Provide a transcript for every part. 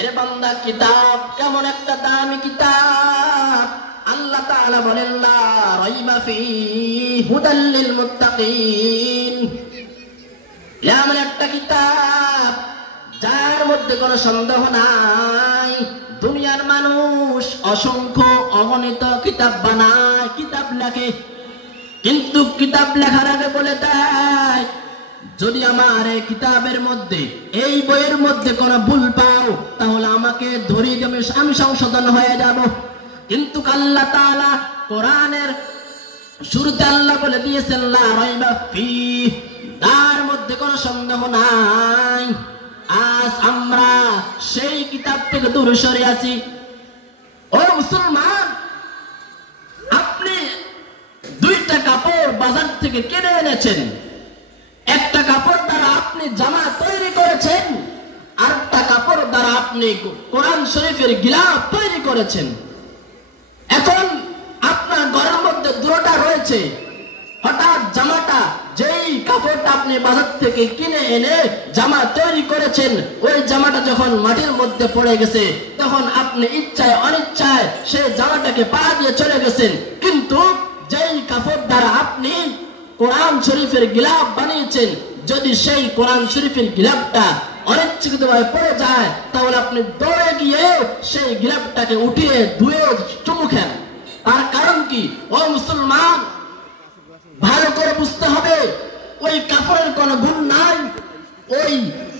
এর বান্দা কিতাব কেমন একটা দামি কিতাব। আল্লাহ তাআলা বলেন লা রাইবা ফীহি হুদাল লিল মুত্তাকিন। এমন একটা কিতাব যার মধ্যে কোনো সন্দেহ নাই। দুনিয়ার মানুষ অসংখ্য অগণিত কিতাব বানায়, কিতাব লেখে, কিন্তু কিতাব লেখার আগে বলে দেয় যদি আমার এই কিতাবের মধ্যে, এই বইয়ের মধ্যে কোনো ভুল পাও তাহলে আমাকে ধরিয়ে দেবে, আমি সংশোধন হয়ে যাব। কিন্তু আল্লাহ তাআলা কোরআনের শুরুতে আল্লাহ বলে দিয়েছেন লা রাইবা ফীহি, তার মধ্যে কোনো সন্দেহ নাই। আজ আমরা সেই কিতাব থেকে দূরে সরে আছি। ও মুসলমান, আপনি দুইটা কাপড় বাজার থেকে কিনে এনেছেন, একটা কাপড় দ্বারা আপনি জামা তৈরি করেছেন, আরেকটা কাপড় দ্বারা আপনি কোরআন শরীফের গিলাফ তৈরি করেছেন। এখন আপনার ঘরের মধ্যে দুটোটা রয়েছে, হঠাৎ জামাটা, যেই কাপড়টা আপনি বাজার থেকে কিনে এনে জামা তৈরি করেছেন, ওই জামাটা যখন মাটির মধ্যে পড়ে গেছে, তখন আপনি ইচ্ছায় অনিচ্ছায় সেই জামাটাকে পা দিয়ে চলে গেছেন। কিন্তু যেই কাপড় দ্বারা আপনি কোরআন শরীফের গিলাফ বানিয়েছেন, যদি সেই কোরআন শরীফের গিলাফটা অনিচ্ছাকৃতভাবে পড়ে যায়, তাহলে আপনি দৌড়ে গিয়ে সেই গিলাফটাকে উঠিয়ে ধুয়ে চুমু খান। তার কারণ কি? ও মুসলমান, ভালো করে বুঝতে হবে, ওই কাপড়ের কোনো গুণ নাই, ওই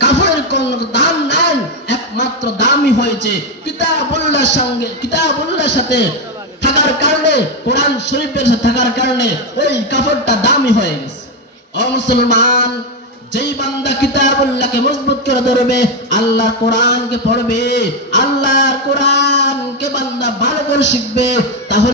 কাপড়ের কোনো দাম নাই, একমাত্র দামই হয়েছে কিতাবুল্লাহর সঙ্গে, কিতাবুল্লাহর সাথে থাকার কারণে, কোরআন শরীফের সাথে থাকার কারণে ওই কাপড়টা দামি হয়ে গেছে। ও মুসলমান, যেই বান্দা কিতাবুল্লাহকে মজবুত করে ধরবে, আল্লাহর কোরআনকে পড়বে, আল্লাহর কোরআনকে বান্দা ভালো করে শিখবে, তাহলে